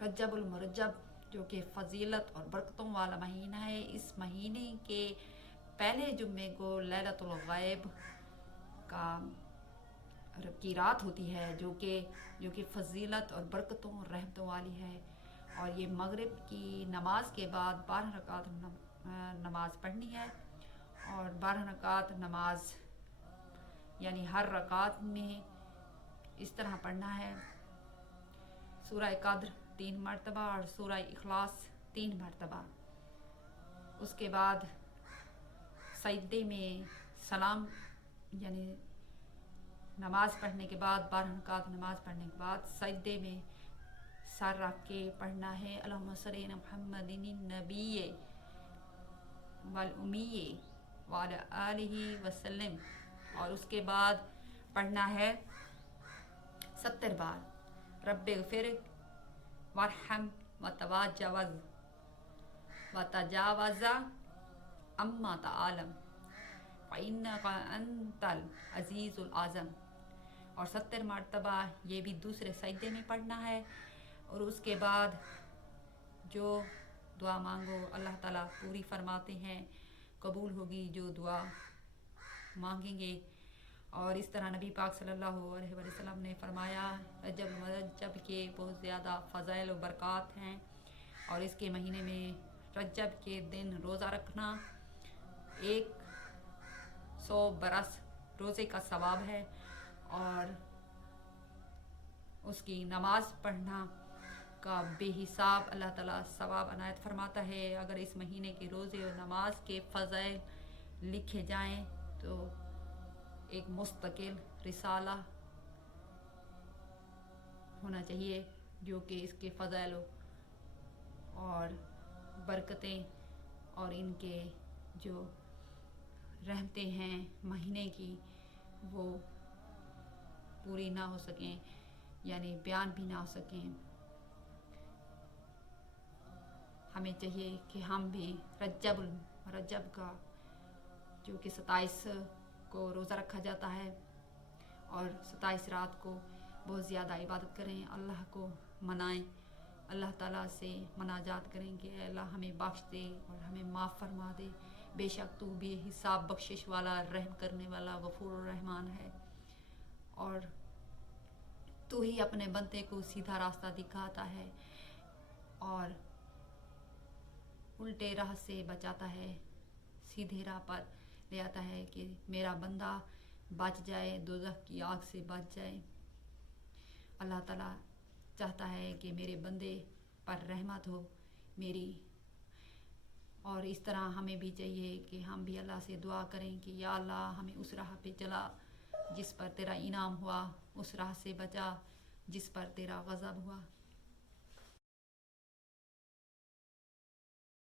رجب المرجب جو کہ فضیلت اور برکتوں والا مہینہ ہے، اس مہینے کے پہلے جمعے کو لیلۃ الغیب کی رات ہوتی ہے، جو کہ فضیلت اور برکتوں اور رحمتوں والی ہے، اور یہ مغرب کی نماز کے بعد 12 رکعت نماز پڑھنی ہے، اور 12 رکعت نماز یعنی ہر رکعت میں اس طرح پڑھنا ہے: سورہ قدر 3 مرتبہ اور سورہ اخلاص 3 مرتبہ۔ اس کے بعد سجدے میں سلام، یعنی نماز پڑھنے کے بعد 12 رکعت نماز پڑھنے کے بعد سجدے میں سر رکھ کے پڑھنا ہے: اللہم صلی علی محمد النبی والامی وعلی آلہ وسلم، اور اس کے بعد پڑھنا ہے 70 بار: رب اغفر وارحم وتجاوز عما تعلم فإنک انت العزیز العظیم، اور 70 مرتبہ یہ بھی دوسرے سجدے میں پڑھنا ہے، اور اس کے بعد جو دعا مانگو اللہ تعالیٰ پوری فرماتے ہیں، قبول ہوگی جو دعا مانگیں گے۔ اور اس طرح نبی پاک صلی اللہ علیہ وسلم نے فرمایا رجب کے بہت زیادہ فضائل و برکات ہیں، اور اس کے مہینے میں رجب کے دن روزہ رکھنا 100 برس روزے کا ثواب ہے، اور اس کی نماز پڑھنا کا بے حساب اللہ تعالیٰ ثواب عنایت فرماتا ہے۔ اگر اس مہینے کے روزے اور نماز کے فضائل لکھے جائیں تو ایک مستقل رسالہ ہونا چاہیے جو کہ اس کے فضائل اور برکتیں اور ان کے جو رحمتیں ہیں مہینے کی وہ پوری نہ ہو سکیں، یعنی بیان بھی نہ ہو سکیں۔ ہمیں چاہیے کہ ہم بھی رجب کا جو کہ 27 کو روزہ رکھا جاتا ہے، اور 27 رات کو بہت زیادہ عبادت کریں، اللہ کو منائیں، اللہ تعالیٰ سے مناجات کریں کہ اے اللہ ہمیں بخش دے اور ہمیں معاف فرما دے، بے شک تو بے حساب بخشش والا، رحم کرنے والا، غفور الرحمن ہے، اور تو ہی اپنے بندے کو سیدھا راستہ دکھاتا ہے اور الٹے راہ سے بچاتا ہے، سیدھے راہ پر لے آتا ہے کہ میرا بندہ بچ جائے، دوزخ کی آگ سے بچ جائے۔ اللہ تعالیٰ چاہتا ہے کہ میرے بندے پر رحمت ہو میری، اور اس طرح ہمیں بھی چاہیے کہ ہم بھی اللہ سے دعا کریں کہ یا اللہ ہمیں اس راہ پہ چلا جس پر تیرا انعام ہوا، اس راہ سے بچا جس پر تیرا غضب ہوا۔